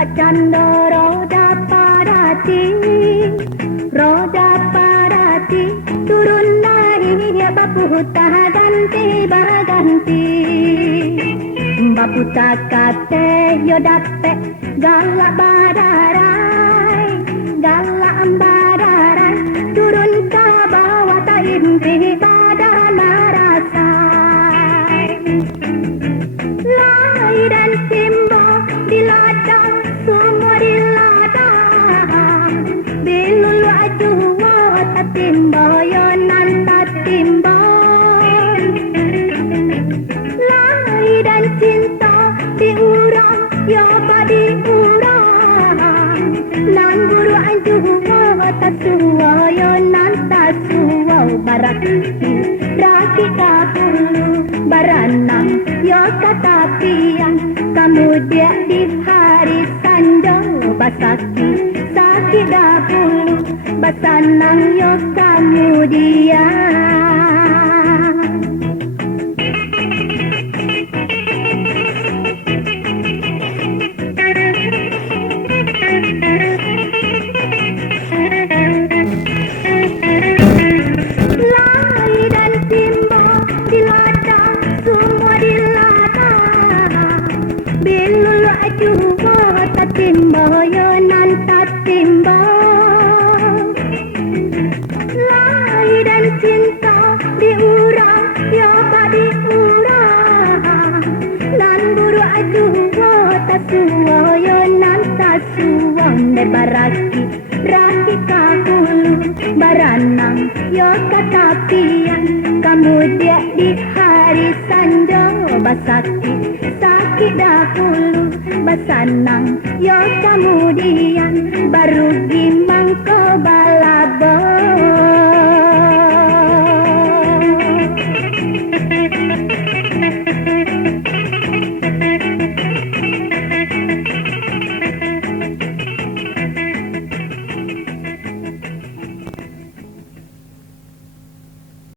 Bacando roda parati, turun lagi ya bapu ganti. Bapu takate yo dape galak badarai, turun ke bawah tak impi badan marasai. Lai dan Simba di ladang, semua di ladang. Bilul ajwa tak timba, yonan tak timba. Lai dan cinta diurang, ya badi urang. Nan guru ajwa tak suwa, yonan tak suwa. Baraki raki kapulu baranang yo katapian, kamu dia di hari sanjang basaki sakit dapulu basanang yo kamu dia. Timba yonan tak timba. Lai dan cinta diurang, ya badi urang. Nan buru ajuwa tak suwa, yonan tak suwa. Baraki raki kahulu baranang yo katapian, kamu dia di hari sanjang basaki sakit dahulu basanang yo kemudian baru gimang ke balabon.